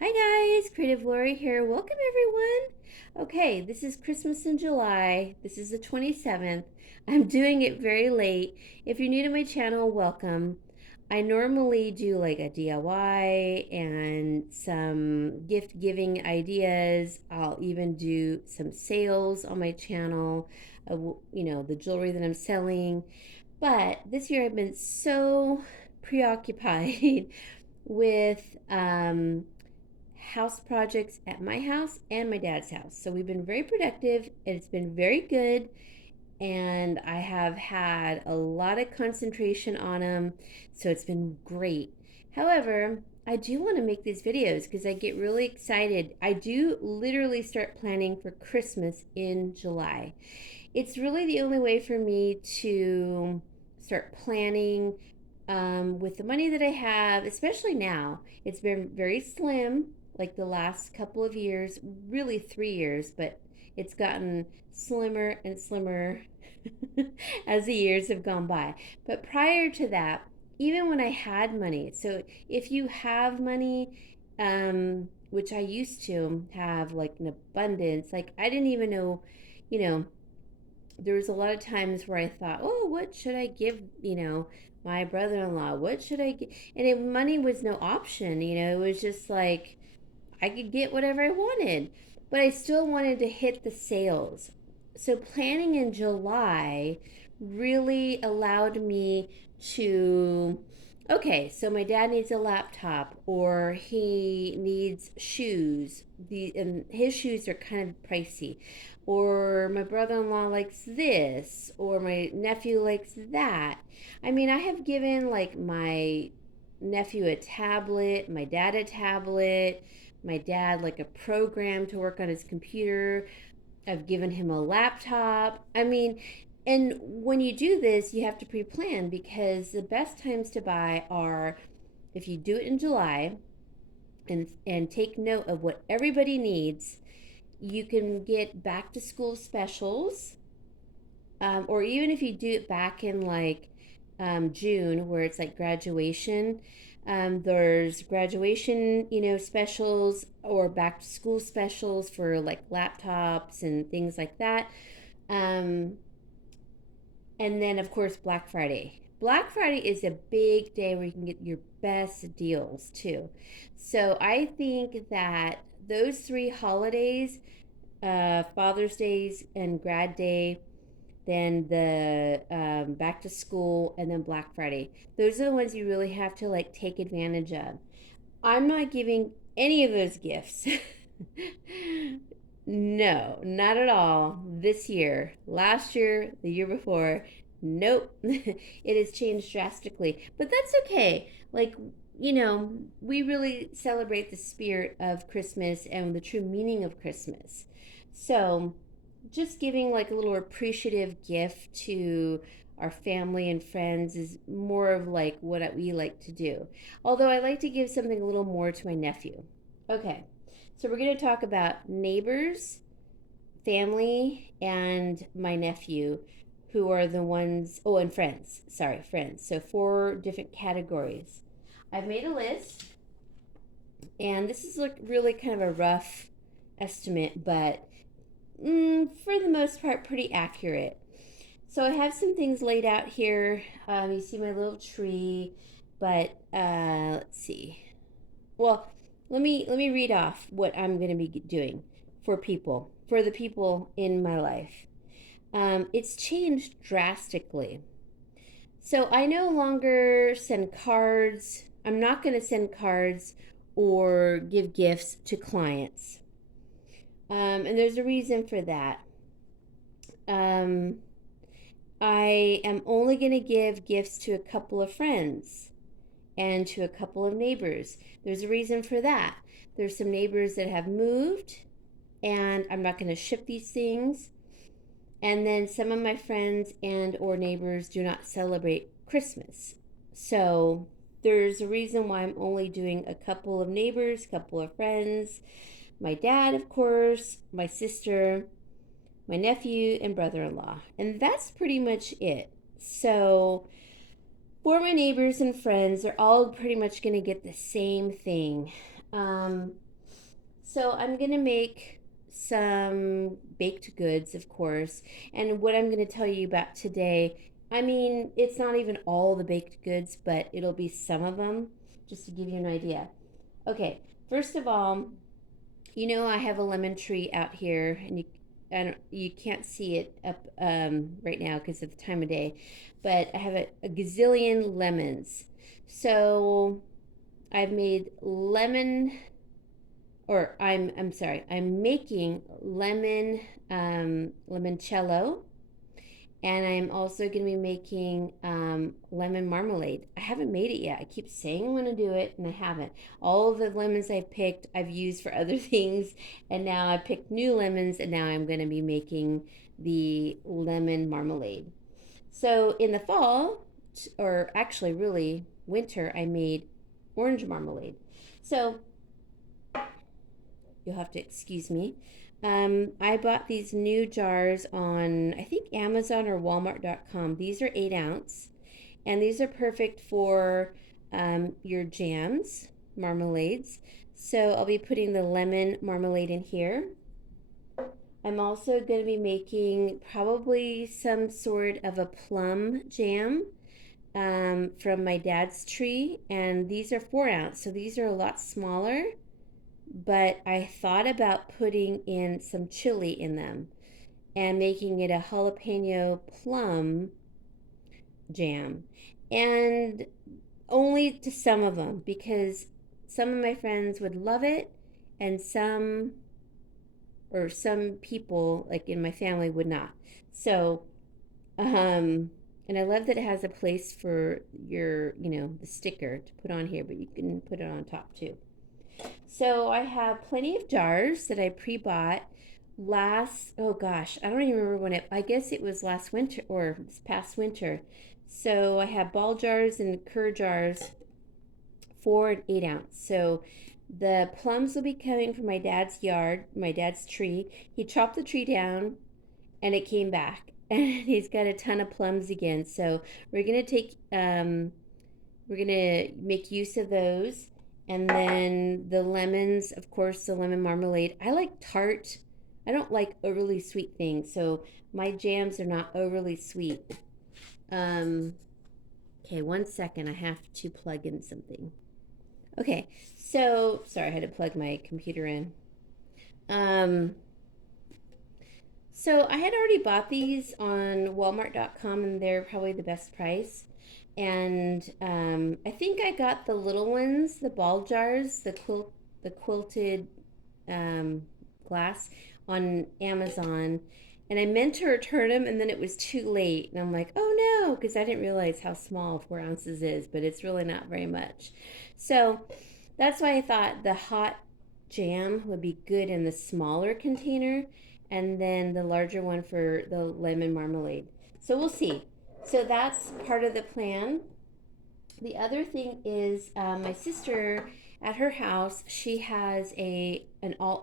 Hi guys, Creative Lori here. Welcome everyone. Okay, this is Christmas in July. This is the 27th. I'm doing it very late. If you're new to my channel, welcome. I normally do like a DIY and some gift giving ideas. I'll even do some sales on my channel of, the jewelry that I'm selling. But this year I've been so preoccupied with house projects at my house and my dad's house. So we've been very productive and it's been very good. And I have had a lot of concentration on them. So it's been great. However, I do want to make these videos because I get really excited. I do literally start planning for Christmas in July. It's really the only way for me to start planning with the money that I have, especially now. It's been very slim, like the last couple of years, really 3 years, but it's gotten slimmer and slimmer as the years have gone by. But prior to that, even when I had money, so if you have money, which I used to have like an abundance, like I didn't even know, you know, there was a lot of times where I thought, oh, what should I give, my brother-in-law? What should I get? And money was no option, it was just like I could get whatever I wanted, but I still wanted to hit the sales. So planning in July really allowed me to, okay, so my dad needs a laptop or he needs shoes. And his shoes are kind of pricey. Or my brother-in-law likes this or my nephew likes that. I mean, I have given like my nephew a tablet, my dad a tablet, my dad like a program to work on his computer. I've given him a laptop. I mean, and when you do this, you have to pre plan because the best times to buy are if you do it in July and take note of what everybody needs. You can get back to school specials, or even if you do it back in like June, where it's like graduation. There's graduation, specials or back to school specials for like laptops and things like that. Um, and then, of course, Black Friday. Black Friday is a big day where you can get your best deals too. So I think that those three holidays, Father's Days and Grad Day, then the back to school, and then Black Friday. Those are the ones you really have to like take advantage of. I'm not giving any of those gifts. No, not at all. This year, last year, the year before, nope. It has changed drastically. But that's okay. Like, we really celebrate the spirit of Christmas and the true meaning of Christmas. So, just giving like a little appreciative gift to our family and friends is more of like what we like to do. Although I like to give something a little more to my nephew. Okay, so we're going to talk about neighbors, family, and my nephew, who are the ones, oh, and friends. Sorry, friends. So four different categories. I've made a list, and this is like really kind of a rough estimate, but for the most part, pretty accurate. So I have some things laid out here. You see my little tree, but let's see. Well, let me read off what I'm going to be doing for the people in my life. It's changed drastically. So I no longer send cards. I'm not going to send cards or give gifts to clients. And there's a reason for that. Um, I am only going to give gifts to a couple of friends and to a couple of neighbors. There's a reason for that. There's some neighbors that have moved, and I'm not going to ship these things. And then some of my friends and or neighbors do not celebrate Christmas. So there's a reason why I'm only doing a couple of neighbors, couple of friends, my dad, of course, my sister, my nephew, and brother in law. And that's pretty much it. So, for my neighbors and friends, they're all pretty much going to get the same thing. So I'm going to make some baked goods, of course. And what I'm going to tell you about today, I mean, it's not even all the baked goods, but it'll be some of them, just to give you an idea. Okay, first of all, you know I have a lemon tree out here, and you can't see it up right now because of the time of day, but I have a gazillion lemons. So I've made lemon, or I'm sorry, I'm making lemon limoncello, and I'm also going to be making lemon marmalade. I haven't made it yet. I keep saying I'm going to do it, and I haven't. All of the lemons I've picked, I've used for other things, and now I picked new lemons, and now I'm going to be making the lemon marmalade. So in the fall, or actually really winter, I made orange marmalade. So you'll have to excuse me. I bought these new jars on, I think, Amazon or Walmart.com. These are 8 ounce, and these are perfect for your jams, marmalades. So I'll be putting the lemon marmalade in here. I'm also going to be making probably some sort of a plum jam from my dad's tree, and these are 4 ounce, so these are a lot smaller, but I thought about putting in some chili in them and making it a jalapeno plum jam. And only to some of them, because some of my friends would love it, and some people like in my family would not. So, and I love that it has a place for your, the sticker to put on here, but you can put it on top too. So I have plenty of jars that I pre-bought oh gosh, I don't even remember when I guess it was last winter or this past winter. So I have ball jars and cur jars, 4 and 8 ounce. So the plums will be coming from my dad's yard, my dad's tree. He chopped the tree down and it came back. And he's got a ton of plums again. So we're gonna take we're gonna make use of those. And then the lemons, of course, the lemon marmalade. I like tart. I don't like overly sweet things, so my jams are not overly sweet. Um, okay, 1 second. I have to plug in something. Okay, so sorry, I had to plug my computer in. Um, So I had already bought these on Walmart.com, and they're probably the best price. And I think I got the little ones, the ball jars, the quilted um, glass on Amazon. And I meant to return them, and then it was too late. And I'm like, oh no, because I didn't realize how small 4 ounces is, but it's really not very much. So that's why I thought the hot jam would be good in the smaller container, and then the larger one for the lemon marmalade. So we'll see. So that's part of the plan. The other thing is my sister at her house. She has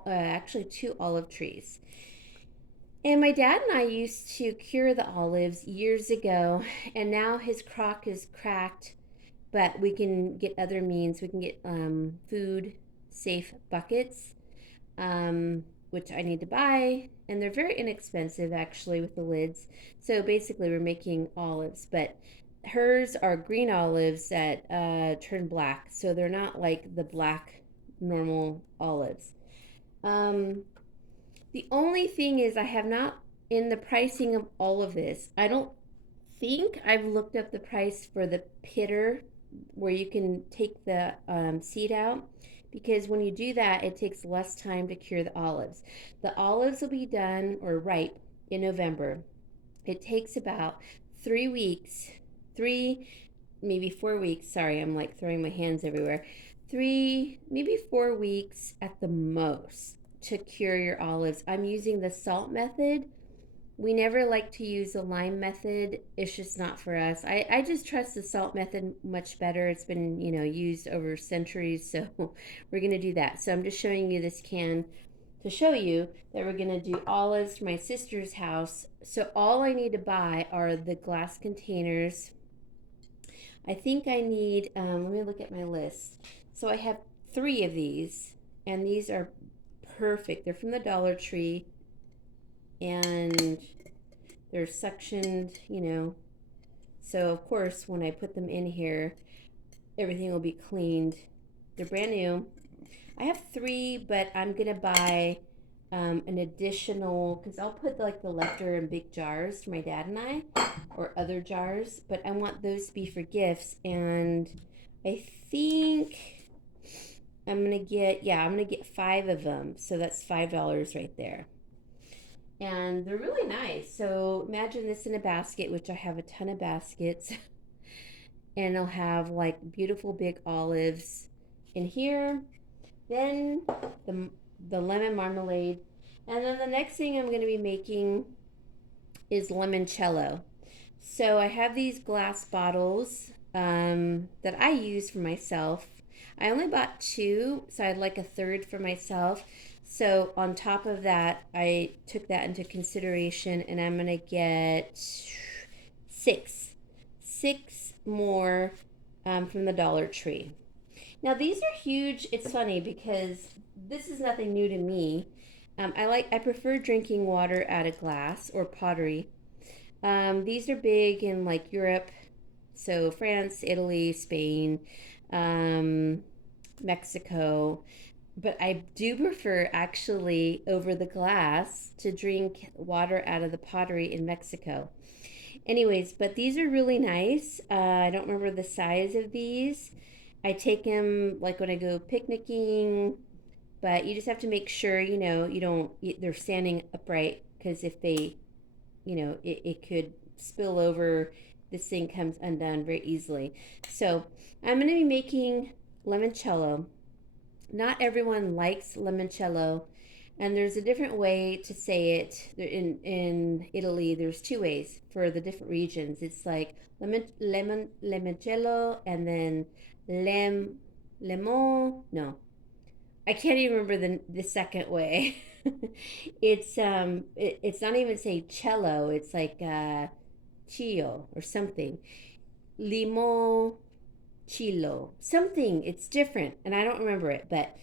actually 2 olive trees, and my dad and I used to cure the olives years ago, and now his crock is cracked, but we can get other means. We can get food safe buckets, which I need to buy, and they're very inexpensive actually with the lids. So basically, we're making olives, but hers are green olives that turn black, so they're not like the black normal olives. Um, the only thing is, I have not, in the pricing of all of this, I don't think I've looked up the price for the pitter where you can take the seed out, because when you do that, it takes less time to cure the olives. The olives will be done or ripe in November. It takes about 3 weeks, maybe 4 weeks. Sorry, I'm like throwing my hands everywhere. Maybe 4 weeks at the most to cure your olives. I'm using the salt method. We never like to use the lime method. It's just not for us. I just trust the salt method much better. It's been, used over centuries, so we're going to do that. So I'm just showing you this can to show you that we're going to do olives for my sister's house. So all I need to buy are the glass containers. I think I need, let me look at my list. So I have 3 of these, and these are perfect. They're from the Dollar Tree, and they're suctioned, So, of course, when I put them in here, everything will be cleaned. They're brand new. I have three, but I'm going to buy an additional, because I'll put like the leftover in big jars for my dad and I, or other jars, but I want those to be for gifts. And I think I'm gonna get five of them. So that's $5 right there. And they're really nice. So imagine this in a basket, which I have a ton of baskets, and I'll have like beautiful big olives in here. Then the the lemon marmalade, and then the next thing I'm going to be making is limoncello. So I have these glass bottles that I use for myself. I only bought two, so I'd like a third for myself. So on top of that, I took that into consideration, and I'm gonna get six, six more from the Dollar Tree. Now these are huge. It's funny because this is nothing new to me. I prefer drinking water out of glass or pottery. These are big in like Europe, so France, Italy, Spain, um, Mexico. But I do prefer actually over the glass to drink water out of the pottery in Mexico. Anyways, but these are really nice. I don't remember the size of these. I take them like when I go picnicking, but you just have to make sure, you don't, they're standing upright because if they, it could spill over. This thing comes undone very easily. So I'm going to be making limoncello. Not everyone likes limoncello, and there's a different way to say it. In Italy, there's two ways for the different regions. It's like limoncello, and then lemon. No, I can't even remember the second way. It's not even say cello. It's like chio or something. Limon chilo. Something. It's different, and I don't remember it, but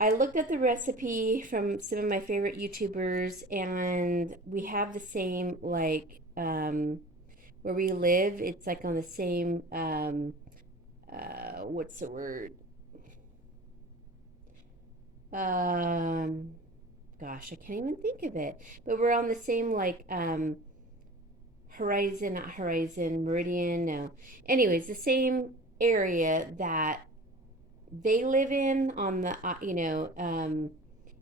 I looked at the recipe from some of my favorite YouTubers, and we have the same where we live. It's like on the same what's the word? Um, Gosh, I can't even think of it. But we're on the same horizon, not horizon, meridian. No. Anyways, the same area that they live in on the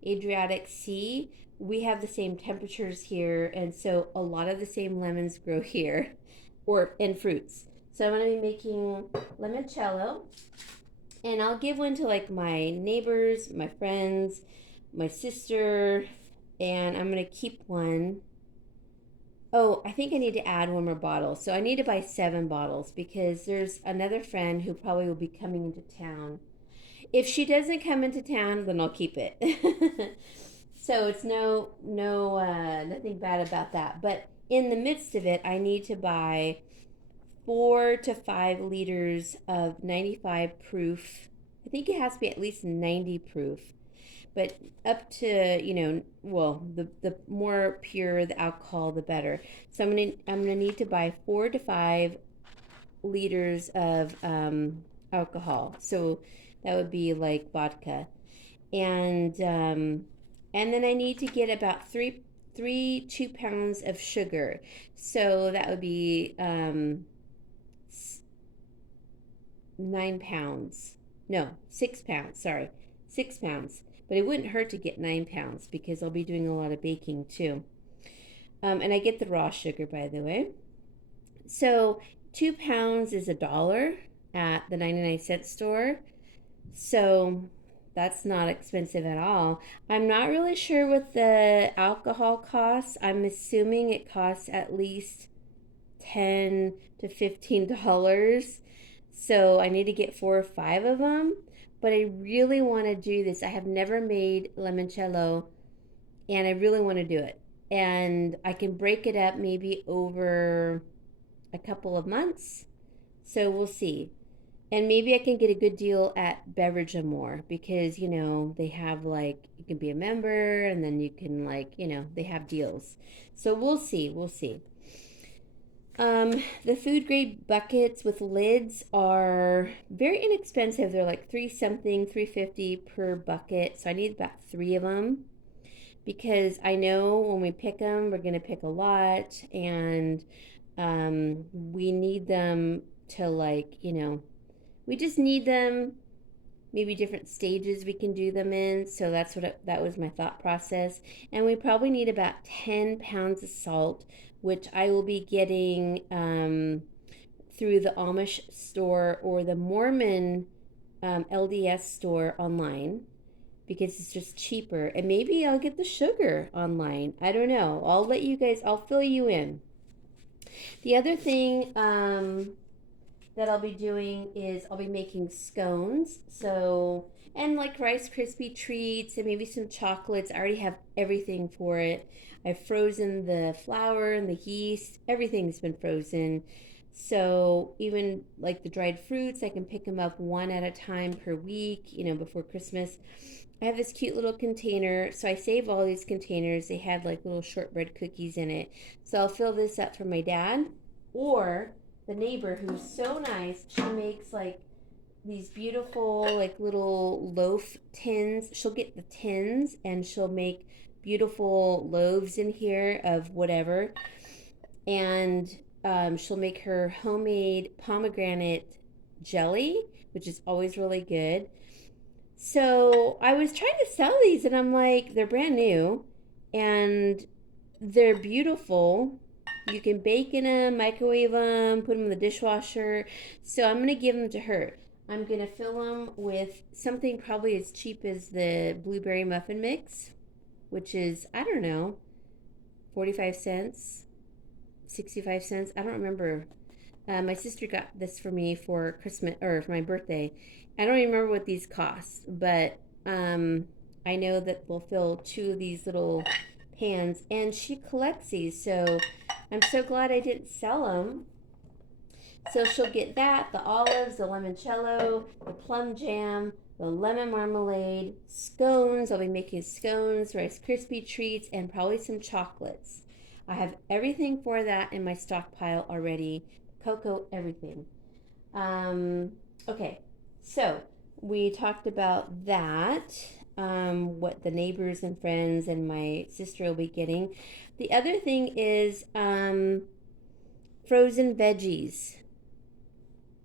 Adriatic Sea. We have the same temperatures here, and so a lot of the same lemons grow here, or and fruits. So I'm going to be making limoncello, and I'll give one to like my neighbors, my friends, my sister, and I'm going to keep one. Oh, I think I need to add one more bottle. So I need to buy 7 bottles because there's another friend who probably will be coming into town. If she doesn't come into town, then I'll keep it. So it's nothing bad about that. But in the midst of it, I need to buy 4 to 5 liters of 95 proof. I think it has to be at least 90 proof, but up to well, the more pure the alcohol, the better. So I'm gonna need to buy 4 to 5 liters of alcohol. So that would be like vodka, and then I need to get about 2 pounds of sugar. So that would be 9 pounds. No, 6 pounds. Sorry, 6 pounds. But it wouldn't hurt to get 9 pounds because I'll be doing a lot of baking too. And I get the raw sugar, by the way. So 2 pounds is $1 at the 99-cent store. So that's not expensive at all. I'm not really sure what the alcohol costs. I'm assuming it costs at least $10 to $15. So I need to get 4 or 5 of them. But I really want to do this. I have never made limoncello, and I really want to do it. And I can break it up maybe over a couple of months. So we'll see. And maybe I can get a good deal at Beverage and More because, they have like, you can be a member and then you can, like, they have deals. So we'll see. We'll see. The food grade buckets with lids are very inexpensive. They're like three something, 350 per bucket. So I need about three of them because I know when we pick them, we're going to pick a lot, and we need them to, like, we just need them, maybe different stages we can do them in. So that was my thought process. And we probably need about 10 pounds of salt, which I will be getting through the Amish store or the Mormon LDS store online because it's just cheaper. And maybe I'll get the sugar online. I don't know. I'll fill you in. The other thing that I'll be doing is I'll be making scones. So, and like Rice Krispie treats and maybe some chocolates. I already have everything for it. I've frozen the flour and the yeast. Everything's been frozen. So, even like the dried fruits, I can pick them up one at a time per week, before Christmas. I have this cute little container. So I save all these containers. They had like little shortbread cookies in it. So I'll fill this up for my dad or the neighbor who's so nice. She makes like these beautiful like little loaf tins. She'll get the tins and she'll make beautiful loaves in here of whatever. And she'll make her homemade pomegranate jelly, which is always really good. So I was trying to sell these, and I'm like, they're brand new and they're beautiful. You can bake in them, microwave them, put them in the dishwasher. So I'm going to give them to her. I'm going to fill them with something probably as cheap as the blueberry muffin mix, which is, I don't know, 45 cents, 65 cents. I don't remember. My sister got this for me for Christmas or for my birthday. I don't even remember what these cost, but I know that we'll fill two of these little pans, and she collects these, so I'm so glad I didn't sell them. So she'll get that, the olives, the limoncello, the plum jam, the lemon marmalade, scones. I'll be making scones, Rice Krispie treats, and probably some chocolates. I have everything for that in my stockpile already. Cocoa, everything. Um, okay, so we talked about that. What the neighbors and friends and my sister will be getting. The other thing is frozen veggies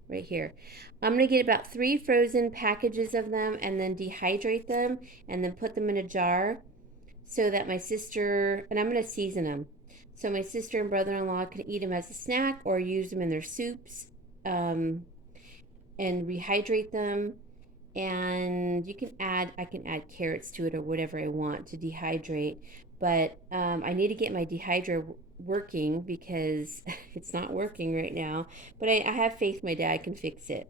right here. I'm going to get about 3 frozen packages of them and then dehydrate them and then put them in a jar so that my sister, and I'm going to season them. So my sister and brother-in-law can eat them as a snack or use them in their soups, and rehydrate them. And I can add carrots to it or whatever I want to dehydrate. But I need to get my dehydrator working because it's not working right now. But I have faith my dad can fix it.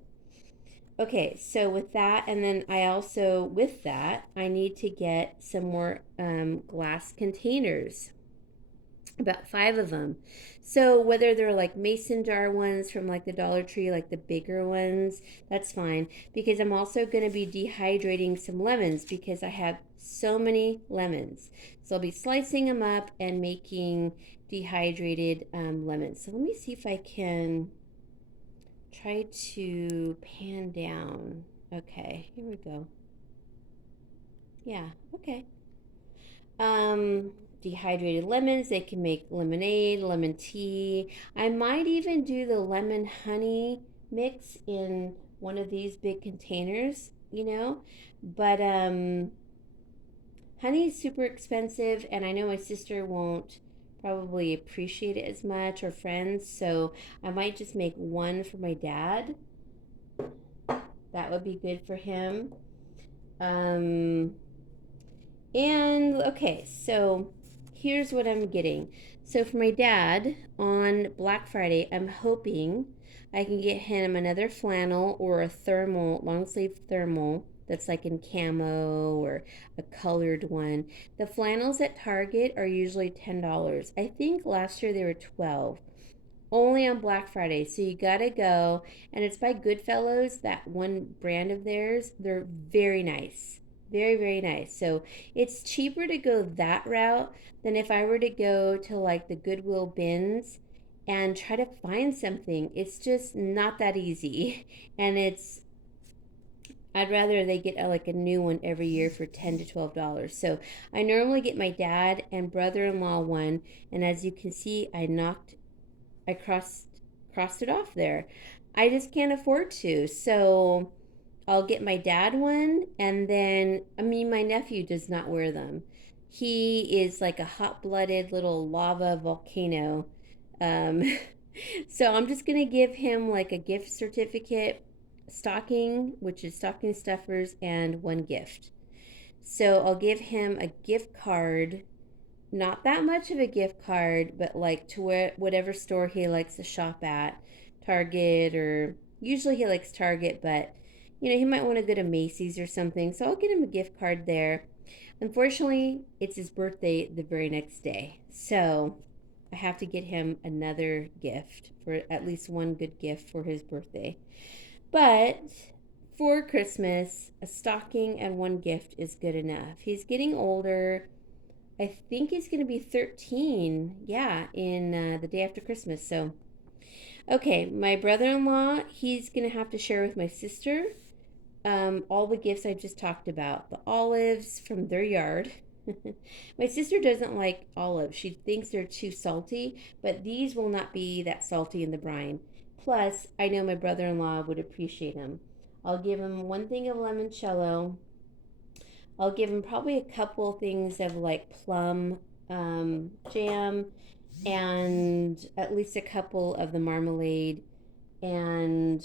Okay, so with that, and then with that, I need to get some more glass containers, about 5 of them. So whether they're like mason jar ones from like the Dollar Tree, like the bigger ones, that's fine because I'm also going to be dehydrating some lemons because I have so many lemons. So I'll be slicing them up and making dehydrated lemons. So let me see if I can try to pan down. Okay, here we go. Yeah, okay. Um, Dehydrated lemons, they can make lemonade, lemon tea. I might even do the lemon honey mix in one of these big containers. But honey is super expensive, and I know my sister won't probably appreciate it as much, or friends, so I might just make one for my dad. That would be good for him. Um, And okay, so here's what I'm getting. So for my dad on Black Friday, I'm hoping I can get him another flannel or a thermal, long sleeve thermal that's like in camo or a colored one. The flannels at Target are usually $10. I think last year they were 12. only on Black Friday. So you gotta go, and it's by Goodfellows, that one brand of theirs. They're very nice. Very, very nice. So it's cheaper to go that route than if I were to go to like the Goodwill bins and try to find something. It's just not that easy. And I'd rather they get like a new one every year for $10 to $12. So I normally get my dad and brother-in-law one, and as you can see, I crossed it off there. I just can't afford to. So I'll get my dad one, and then I mean my nephew does not wear them. He is like a hot-blooded little lava volcano. Um so I'm just going to give him like a gift certificate, stocking, which is stocking stuffers, and one gift. So I'll give him a gift card, not that much of a gift card, but like to whatever store he likes to shop at, Target, or usually he likes Target, but he might want to go to Macy's or something. So I'll get him a gift card there. Unfortunately, it's his birthday the very next day. So I have to get him another gift, for at least one good gift for his birthday. But for Christmas, a stocking and one gift is good enough. He's getting older. I think he's going to be 13, yeah, in the day after Christmas. So, okay, my brother in law, he's going to have to share with my sister all the gifts I just talked about. The olives from their yard. My sister doesn't like olives. She thinks they're too salty, but these will not be that salty in the brine. Plus, I know my brother in law would appreciate them. I'll give him one thing of limoncello. I'll give him probably a couple things of like plum jam, and at least a couple of the marmalade. And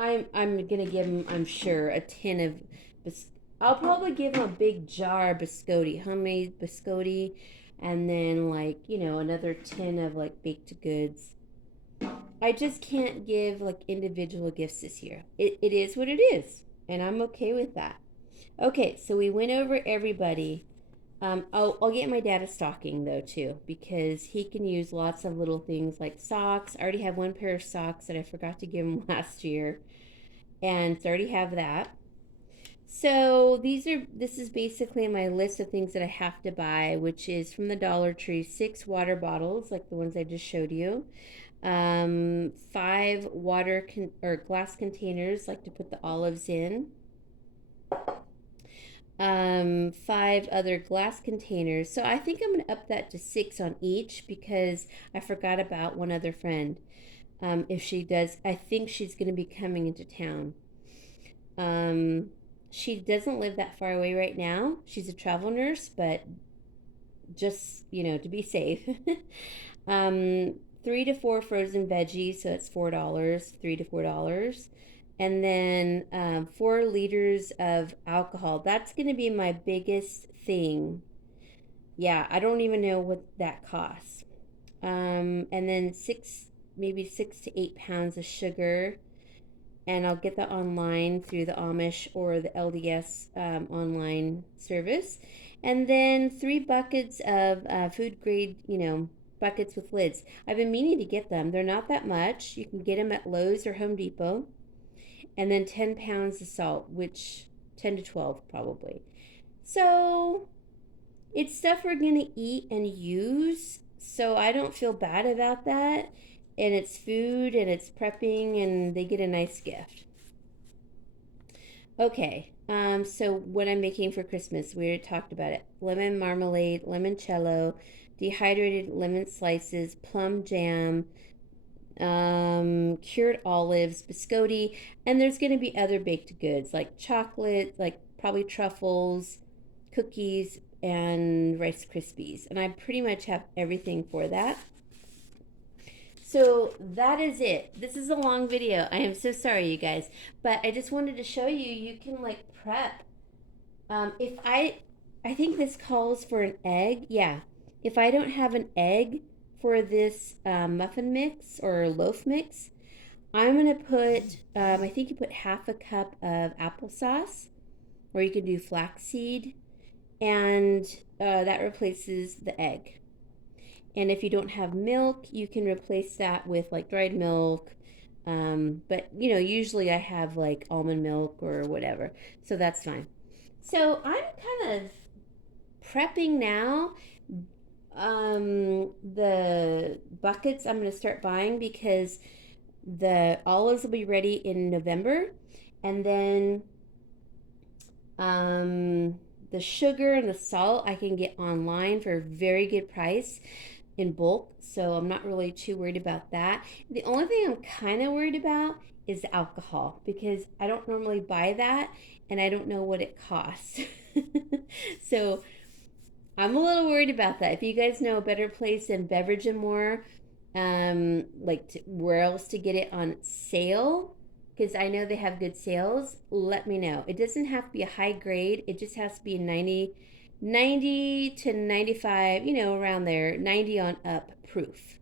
I'm gonna give him, I'm sure, a tin of I'll probably give him a big jar of biscotti, homemade biscotti, and then like another tin of like baked goods. I just can't give like individual gifts this year. It is what it is, and I'm okay with that. Okay, so we went over everybody. I'll get my dad a stocking though too, because he can use lots of little things like socks. I already have one pair of socks that I forgot to give him last year, and so I already have that. So this is basically my list of things that I have to buy, which is from the Dollar Tree: 6 water bottles, like the ones I just showed you. 5 glass containers, like to put the olives in. 5 other glass containers. So I think I'm going to up that to 6 on each, because I forgot about one other friend. If she does, I think she's going to be coming into town. Um, she doesn't live that far away right now. She's a travel nurse, but just, to be safe. um, 3 to 4 frozen veggies, so it's $4, $3 to $4. And then 4 liters of alcohol. That's going to be my biggest thing. Yeah, I don't even know what that costs. And then maybe 6 to 8 pounds of sugar, and I'll get that online through the Amish or the LDS online service. And then 3 buckets of food grade, buckets with lids. I've been meaning to get them. They're not that much. You can get them at Lowe's or Home Depot. And then 10 pounds of salt, which 10 to 12 probably. So it's stuff we're going to eat and use. So I don't feel bad about that. And it's food and it's prepping, and they get a nice gift. Okay, so what I'm making for Christmas, we already talked about it. Lemon marmalade, limoncello, dehydrated lemon slices, plum jam, cured olives, biscotti, and there's going to be other baked goods like chocolate, like probably truffles, cookies, and Rice Krispies. And I pretty much have everything for that. So that is it. This is a long video. I am so sorry, you guys, but I just wanted to show you can like prep. If I think this calls for an egg. Yeah. If I don't have an egg for this muffin mix or loaf mix, I'm gonna put. I think you put half a cup of applesauce, or you can do flaxseed, and that replaces the egg. And if you don't have milk, you can replace that with like dried milk. But usually I have like almond milk or whatever, so that's fine. So I'm kind of prepping now. The buckets I'm going to start buying because the olives will be ready in November, and then um, the sugar and the salt I can get online for a very good price in bulk, so I'm not really too worried about that. The only thing I'm kind of worried about is the alcohol because I don't normally buy that and I don't know what it costs. So I'm a little worried about that. If you guys know a better place than Beverage and More, where else to get it on sale, because I know they have good sales, let me know. It doesn't have to be a high grade. It just has to be 90 to 95, around there, 90 on up proof.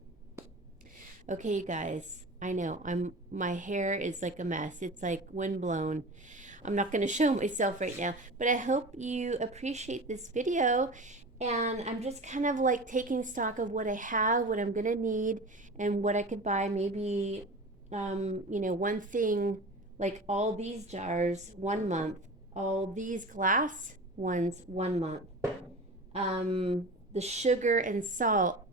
Okay, you guys, I know my hair is like a mess. It's like wind blown. I'm not going to show myself right now, but I hope you appreciate this video. And I'm just kind of like taking stock of what I have, what I'm going to need, and what I could buy. Maybe, one thing like all these jars 1 month, all these glass ones 1 month. The sugar and salt,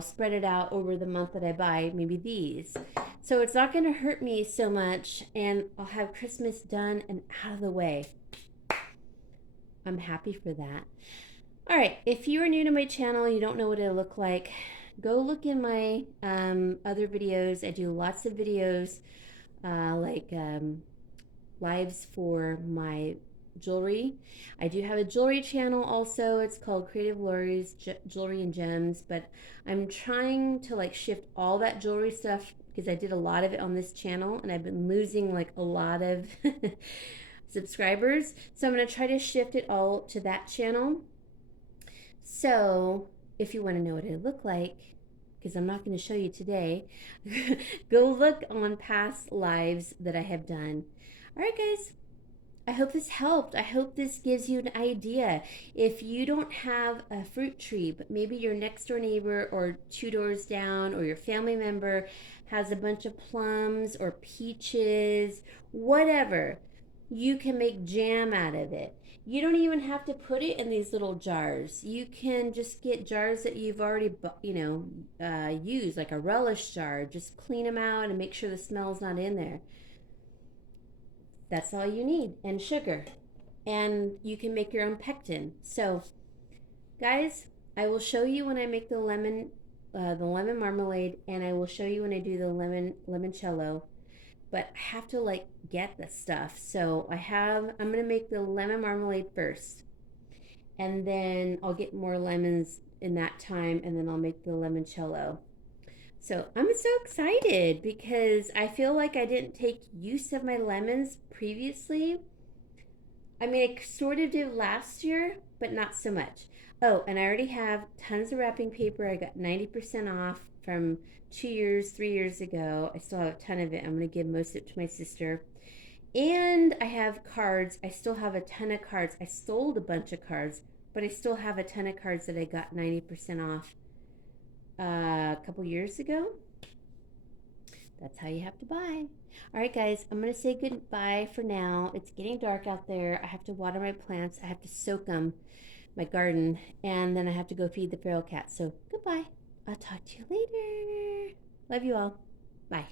spread it out over the month that I buy, maybe these. So it's not going to hurt me so much, and I'll have Christmas done and out of the way. I'm happy for that. All right, if you are new to my channel, you don't know what I look like, go look in my other videos. I do lots of videos, lives for my jewelry. I do have a jewelry channel also. It's called Creative Lori's Jewelry and Gems, but I'm trying to like shift all that jewelry stuff because I did a lot of it on this channel and I've been losing like a lot of subscribers. So I'm going to try to shift it all to that channel. So if you want to know what I look like, because I'm not going to show you today, go look on past lives that I have done. All right, guys, I hope this helped. I hope this gives you an idea. If you don't have a fruit tree, but maybe your next door neighbor or 2 doors down or your family member has a bunch of plums or peaches, whatever, you can make jam out of it. You don't even have to put it in these little jars. You can just get jars that you've already, used, like a relish jar. Just clean them out and make sure the smell's not in there. That's all you need, and sugar. And you can make your own pectin. So, guys, I will show you when I make the lemon marmalade, and I will show you when I do the limoncello. But I have to like get the stuff. So I'm gonna make the lemon marmalade first, and then I'll get more lemons in that time, and then I'll make the limoncello. So I'm so excited because I feel like I didn't take use of my lemons previously. I mean, I sort of did last year, but not so much. Oh, and I already have tons of wrapping paper. I got 90% off from 2 years, 3 years ago. I still have a ton of it. I'm going to give most of it to my sister. And I have cards. I still have a ton of cards. I sold a bunch of cards, but I still have a ton of cards that I got 90% off a couple years ago. That's how you have to buy. All right, guys, I'm going to say goodbye for now. It's getting dark out there. I have to water my plants. I have to soak them, my garden, and then I have to go feed the feral cat. So goodbye. I'll talk to you later. Love you all. Bye.